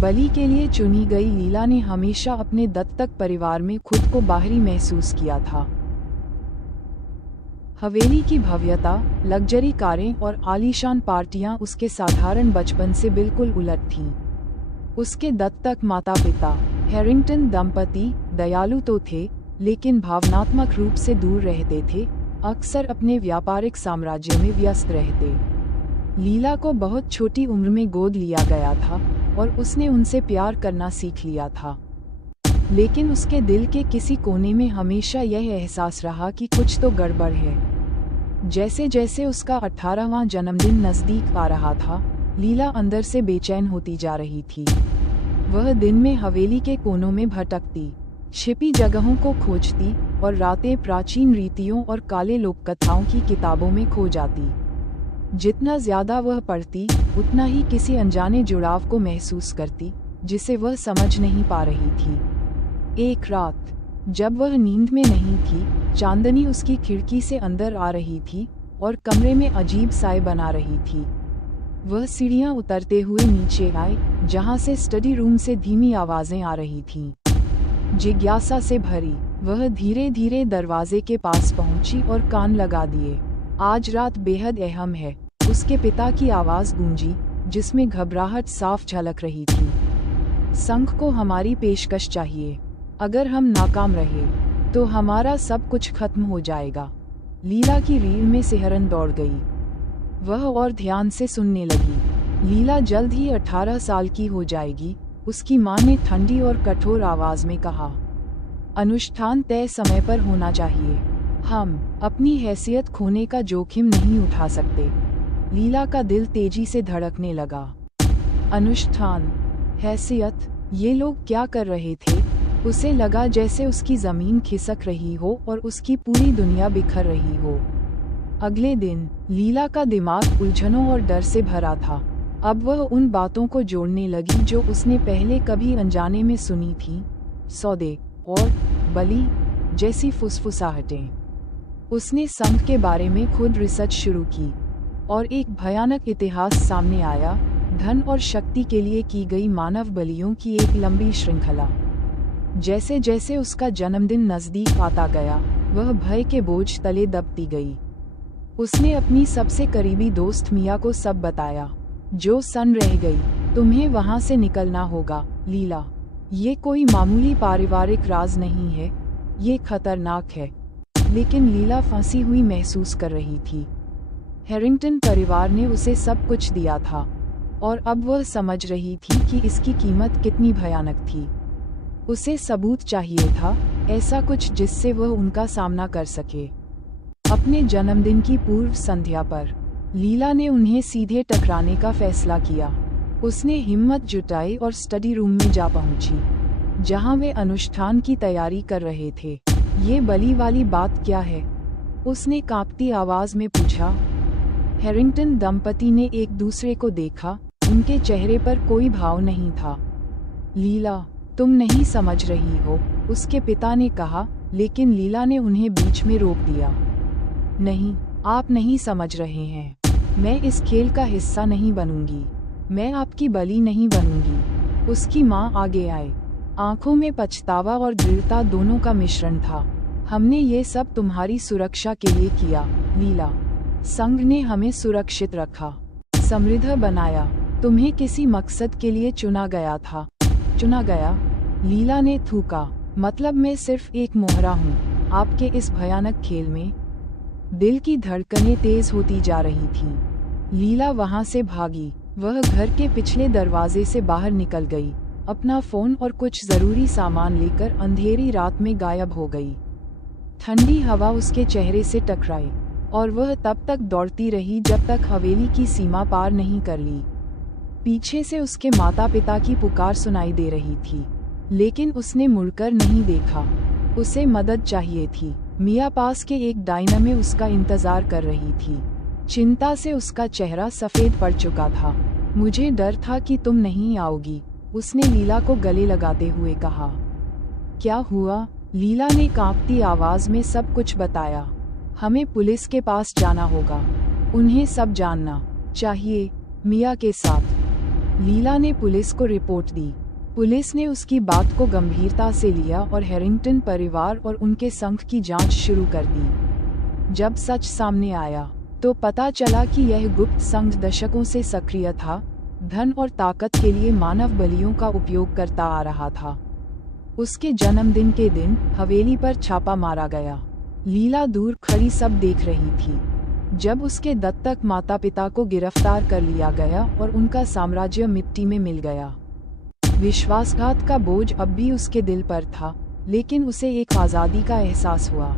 बलि के लिए चुनी गई लीला ने हमेशा अपने दत्तक परिवार में खुद को बाहरी महसूस किया था। हवेली की भव्यता, लग्जरी कारें और आलीशान पार्टियां उसके साधारण बचपन से बिल्कुल उलट थीं। उसके दत्तक माता-पिता, हैरिंगटन दंपति, दयालु तो थे, लेकिन भावनात्मक रूप से दूर रहते थे, अक्सर अपने व्यापारिक साम्राज्य में व्यस्त रहते। लीला को बहुत छोटी उम्र में गोद लिया गया था और उसने उनसे प्यार करना सीख लिया था। लेकिन उसके दिल के किसी कोने में हमेशा यह एहसास रहा कि कुछ तो गड़बड़ है। जैसे जैसे उसका 18वां जन्मदिन नज़दीक आ रहा था, लीला अंदर से बेचैन होती जा रही थी। वह दिन में हवेली के कोनों में भटकती, छिपी जगहों को खोजती और रातें प्राचीन रीतियों और काले लोककथाओं की किताबों में खो जाती। जितना ज्यादा वह पढ़ती, उतना ही किसी अनजाने जुड़ाव को महसूस करती, जिसे वह समझ नहीं पा रही थी। एक रात, जब वह नींद में नहीं थी, चांदनी उसकी खिड़की से अंदर आ रही थी और कमरे में अजीब साए बना रही थी। वह सीढ़ियां उतरते हुए नीचे आए, जहां से स्टडी रूम से धीमी आवाजें आ रही थीं। जिज्ञासा से भरी, वह धीरे धीरे दरवाजे के पास पहुंची और कान लगा दिए। आज रात बेहद अहम है, उसके पिता की आवाज गूंजी, जिसमें घबराहट साफ झलक रही थी। संघ को हमारी पेशकश चाहिए। अगर हम नाकाम रहे, तो हमारा सब कुछ खत्म हो जाएगा। लीला की रीढ़ में सिहरन दौड़ गई। वह और ध्यान से सुनने लगी। लीला जल्द ही 18 साल की हो जाएगी, उसकी माँ ने ठंडी और कठोर आवाज में कहा। अनुष्ठान तय समय पर होना चाहिए। हम अपनी हैसियत खोने का जोखिम नहीं उठा सकते। लीला का दिल तेजी से धड़कने लगा। अनुष्ठान, हैसियत, ये लोग क्या कर रहे थे? उसे लगा जैसे उसकी जमीन खिसक रही हो और उसकी पूरी दुनिया बिखर रही हो। अगले दिन, लीला का दिमाग उलझनों और डर से भरा था। अब वह उन बातों को जोड़ने लगी जो उसने पहले कभी अनजाने में सुनी थीं, सौदे और बलि जैसी फुसफुसाहटें। उसने संघ के बारे में खुद रिसर्च शुरू की और एक भयानक इतिहास सामने आया, धन और शक्ति के लिए की गई मानव बलियों की एक लंबी श्रृंखला। जैसे जैसे उसका जन्मदिन नजदीक आता गया, वह भय के बोझ तले दबती गई। उसने अपनी सबसे करीबी दोस्त मिया को सब बताया, जो सन रह गई। तुम्हें वहां से निकलना होगा, लीला। ये कोई मामूली पारिवारिक राज नहीं है, ये खतरनाक है। लेकिन लीला फंसी हुई महसूस कर रही थी। हैरिंगटन परिवार ने उसे सब कुछ दिया था, और अब वह समझ रही थी कि इसकी कीमत कितनी भयानक थी। उसे सबूत चाहिए था, ऐसा कुछ जिससे वह उनका सामना कर सके। अपने जन्मदिन की पूर्व संध्या पर, लीला ने उन्हें सीधे टकराने का फैसला किया। उसने हिम्मत जुटाई और स्टडी रूम में जा पहुंची, जहां वे अनुष्ठान की तैयारी कर रहे थे। ये बलि वाली बात क्या है? उसने कांपती आवाज में पूछा। हैरिंगटन दंपति ने एक दूसरे को देखा, उनके चेहरे पर कोई भाव नहीं था। लीला, तुम नहीं समझ रही हो, उसके पिता ने कहा, लेकिन लीला ने उन्हें बीच में रोक दिया। नहीं, आप नहीं समझ रहे हैं। मैं इस खेल का हिस्सा नहीं बनूंगी। मैं आपकी बलि नहीं बनूंगी। उसकी माँ आगे आए। आंखों में पछतावा और दृढ़ता दोनों का मिश्रण था। हमने ये सब तुम्हारी सुरक्षा के लिए किया, लीला। संघ ने हमें सुरक्षित रखा, समृद्ध बनाया। तुम्हें किसी मकसद के लिए चुना गया था। चुना गया? लीला ने थूका। मतलब मैं सिर्फ एक मोहरा हूँ आपके इस भयानक खेल में। दिल की धड़कनें तेज होती जा रही थीं। लीला वहां से भागी। वह घर के पिछले दरवाजे से बाहर निकल गई, अपना फोन और कुछ जरूरी सामान लेकर अंधेरी रात में गायब हो गई। ठंडी हवा उसके चेहरे से टकराई, और वह तब तक दौड़ती रही जब तक हवेली की सीमा पार नहीं कर ली। पीछे से उसके माता पिता की पुकार सुनाई दे रही थी, लेकिन उसने मुड़कर नहीं देखा। उसे मदद चाहिए थी। मिया पास के एक डाइनर में उसका इंतजार कर रही थी। चिंता से उसका चेहरा सफेद पड़ चुका था। मुझे डर था कि तुम नहीं आओगी, उसने लीला को गले लगाते हुए कहा। क्या हुआ? लीला ने कांपती आवाज में सब कुछ बताया। हमें पुलिस के पास जाना होगा। उन्हें सब जानना चाहिए, मिया के साथ। लीला ने पुलिस को रिपोर्ट दी। पुलिस ने उसकी बात को गंभीरता से लिया और हैरिंगटन परिवार और उनके संघ की जांच शुरू कर दी। जब सच सामने आया तो पता चला कि यह गुप्त संघ दशकों से सक्रिय था, धन और ताकत के लिए मानव बलियों का उपयोग करता आ रहा था। उसके जन्मदिन के दिन हवेली पर छापा मारा गया। लीला दूर खड़ी सब देख रही थी। जब उसके दत्तक माता पिता को गिरफ्तार कर लिया गया और उनका साम्राज्य मिट्टी में मिल गया। विश्वासघात का बोझ अब भी उसके दिल पर था, लेकिन उसे एक आज़ादी का एहसास हुआ।